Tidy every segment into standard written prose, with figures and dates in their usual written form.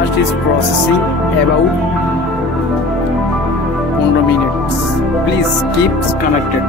flash is processing about 15 minutes. Please keep connected.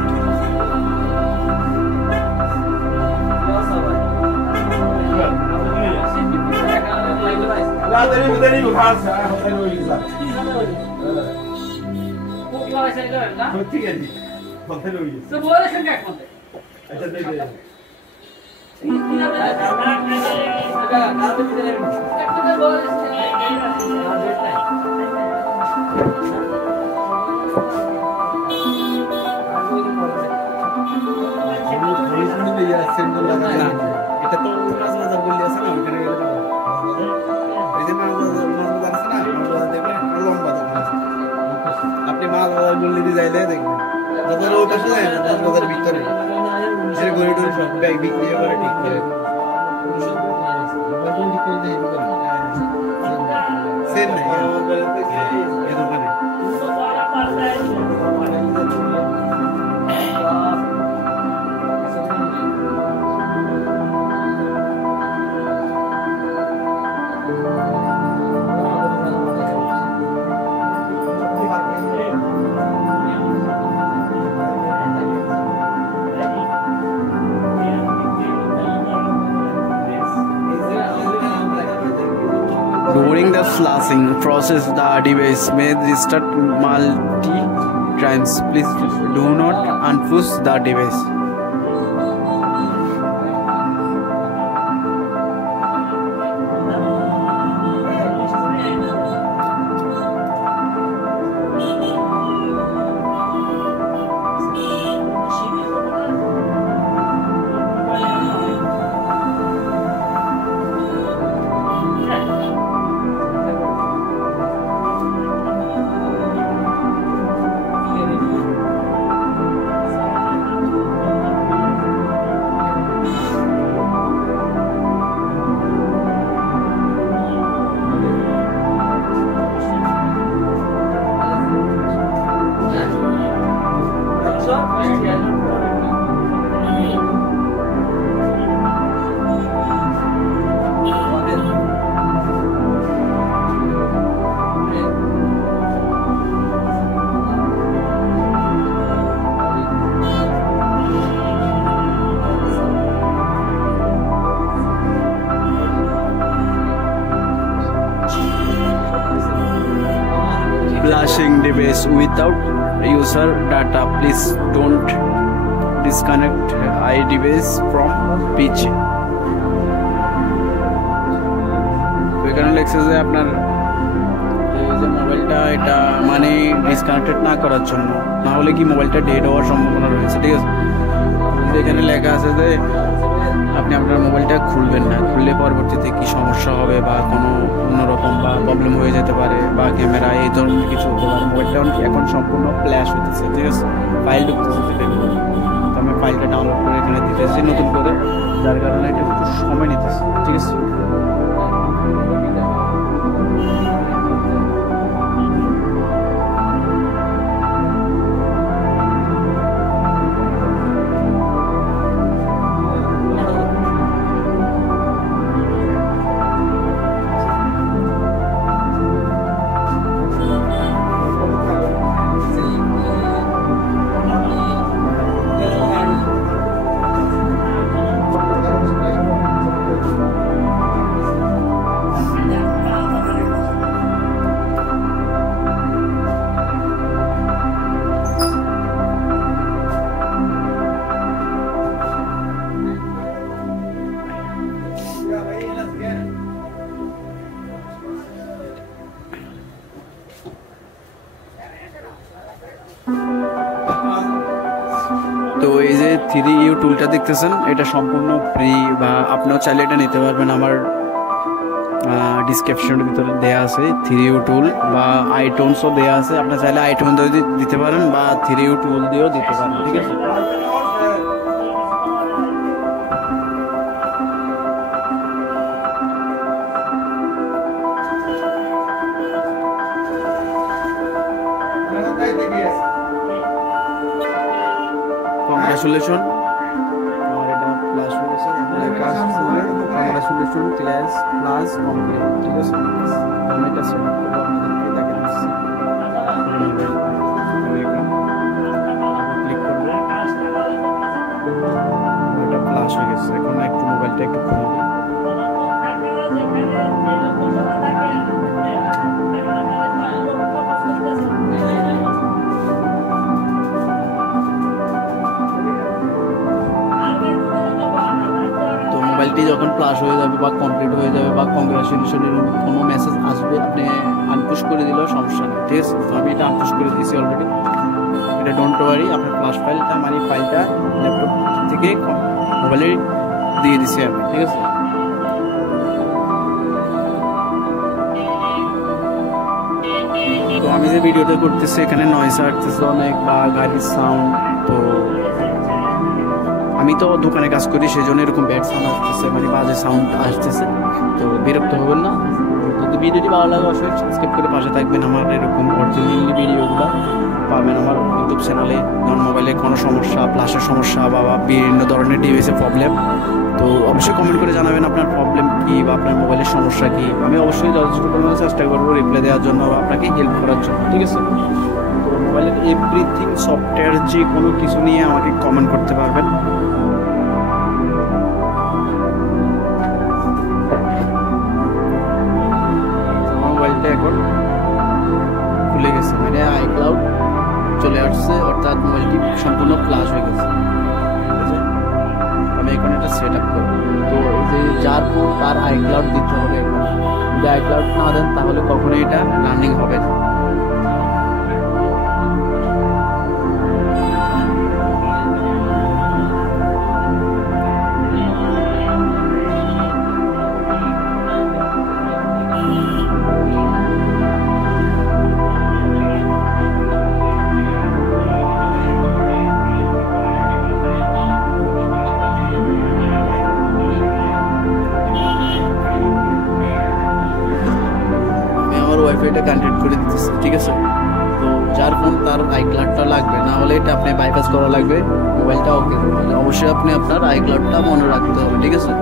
আপনি মাছ বাজার গল্লি যাইলে দেখবেন বাজারে ওটা শুনে বাজারের ভিতরে গড়ি টড়ি সব ব্যাগ বিক্রি করে ঠিক করে সেন নাই এই দোকানে During the flashing process, the device may restart multi times. Please do not unpush the device. Flashing device without user data. Please don't disconnect iDevice from PC. এখানে লেখছে যে আপনার এই যে মোবাইলটা এটা মানে ডিসকানেক্টেড না করার জন্য, না হলে কি মোবাইলটা ডেড হওয়ার সম্ভাবনা রয়েছে। ঠিক আছে, এখানে লেখা আছে যে আপনি আপনার মোবাইলটা খুলবেন না, খুললে পরবর্তীতে কি সমস্যা হবে বা কোনো অন্যরকম বা প্রবলেম হয়ে যেতে পারে বা ক্যামেরা এই ধরনের কিছু হতে পারে। মোবাইলটা এখন সম্পূর্ণ ফ্ল্যাশ হইতেছে, ঠিক আছে, ফাইল ঢুকতেছে যেটা। তো আমি ফাইলটা ডাউনলোড করে এখানে দিতেছি নতুন করে, যার কারণে এটা একটু সময় নিতেছে। ঠিক আছে, তো এই যে 3U টুলটা দেখতেছেন, এটা সম্পূর্ণ ফ্রি বা আপনিও চাইলে এটা নিতে পারবেন। আমার ডিসক্রিপশনের ভিতরে দেওয়া আছে 3U টুল, বা আইটোনসও দেওয়া আছে। আপনি চাইলে আইটোন দিয়েও দিতে পারেন বা 3U টুল দিয়েও দিতে পারেন। ঠিক আছে, কংগ্রাচুলেশন, আমার এটা প্লাস হয়ে গেছে। সলিউশন ক্লাস প্লাস কমপ্লিট, ঠিক আছে। আমি এটা সেট আপ করবো, আপনাদেরকে দেখে দিচ্ছি। ক্লিক করবো, এটা প্লাস হয়ে গেছে। এখন একটু মোবাইলটা একটু খুলে দিই। মোবাইলটি যখন প্লাস হয়ে যাবে বা কমপ্লিট হয়ে যাবে বা কংগ্রাচুলেশনের কোনো মেসেজ আসবে, আপনি আনপুশ করে দিলেও সমস্যা নেই, ঠিক আছে। তো আমি এটা আনপুশ করে দিয়েছি অলরেডি। এটা ডোন্ট ওয়ারি, আপনার প্লাস ফাইলটা মানে ফাইলটা ল্যাপটপ থেকে মোবাইলে দিয়ে দিছি আমি, ঠিক আছে। তো আমি যে ভিডিওটা করতেছি এখানে নয়েজ আসতেছে অনেক বা গাড়ির সাউন্ড, তো আমি তো দোকানে কাজ করি সেজন্য এরকম ব্যাড সাউন্ড আসতেছে, মানে বাজে সাউন্ড আসতেছে। তো বিরক্ত হবেন না। যদি ভিডিওটি ভালো লাগে অবশ্যই সাবস্ক্রাইব করে পাশে থাকবেন। আমার এরকম অরিজিনালি ভিডিওগুলো পাবেন আমার ইউটিউব চ্যানেলে। যেমন মোবাইলে কোনো সমস্যা, প্লাসের সমস্যা বা বিভিন্ন ধরনের ডিভাইসের প্রবলেম, তো অবশ্যই কমেন্ট করে জানাবেন আপনার প্রবলেম কী বা আপনার মোবাইলের সমস্যা কী। আমি অবশ্যই যথেষ্ট পরিমাণে চেষ্টা করবো রিপ্লাই দেওয়ার জন্য বা আপনাকে হেল্প করার জন্য, ঠিক আছে। তো মোবাইলের এভরিথিং সফটওয়্যার যে কোনো কিছু নিয়ে আমাকে কমেন্ট করতে পারবেন। মোবাইলটা এখন খুলে গেছে, মানে আইক্লাউড চলে আসছে, অর্থাৎ মোবাইলটি সম্পূর্ণ ফ্লাশ হয়ে গেছে, ঠিক আছে। আমি এখন এটা সেট আপ করবো। তো যে যার ফোন তার আইক্লাউড দিতে হবে। এখন যদি আইক্লাউড না দেন তাহলে কখনোই এটা রানিং হবে না। ওয়াইফাইটা কানেক্ট করে দিতেছি, ঠিক আছে। তো যার ফোন তার আইক্লাউডটা লাগবে, না হলে এটা আপনি বাইপাস করা লাগবে মোবাইলটা। ওকে, অবশ্যই আপনি আপনার আইক্লাউডটা মনে রাখতে হবে, ঠিক আছে।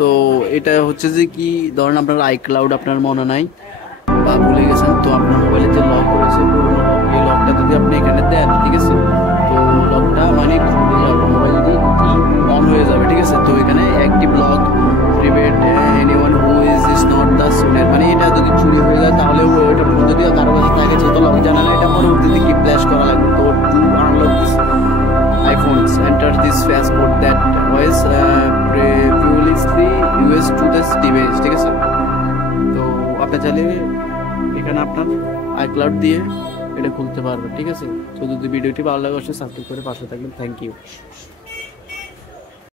তো এটা হচ্ছে যে কি, ধরেন আপনার আইক্লাউড আপনার মনে নাই বা ভুলে গেছেন, তো আপনার মোবাইলে যে লক করেছে পুরোনো লক, এই লকটা যদি আপনি এখানে দেন, ঠিক আছে, তো লকটা মানে খুলে যাবে, মোবাইল দিয়ে অন হয়ে যাবে, ঠিক আছে। তো এখানে active lock prevent anyone who is not the owner, মানে এটা যদি চুরি হয়ে যায় তাহলে ওইটা যদি কারো কাছে থাকে সেটা লক জানা না, এটা পরবর্তীতে কি ফ্ল্যাশ করা লাগবে। তো two unlock this iPhones, enter this passport that was previously used to this device, ঠিক আছে। তো আপনি চাইলে এখানে আপনার আইক্লাউড দিয়ে এটা খুলতে পারবেন, ঠিক আছে। তো যদি ভিডিওটি ভালো লাগে অবশ্যই সাবস্ক্রাইব করে পাশে থাকবেন। Thank you.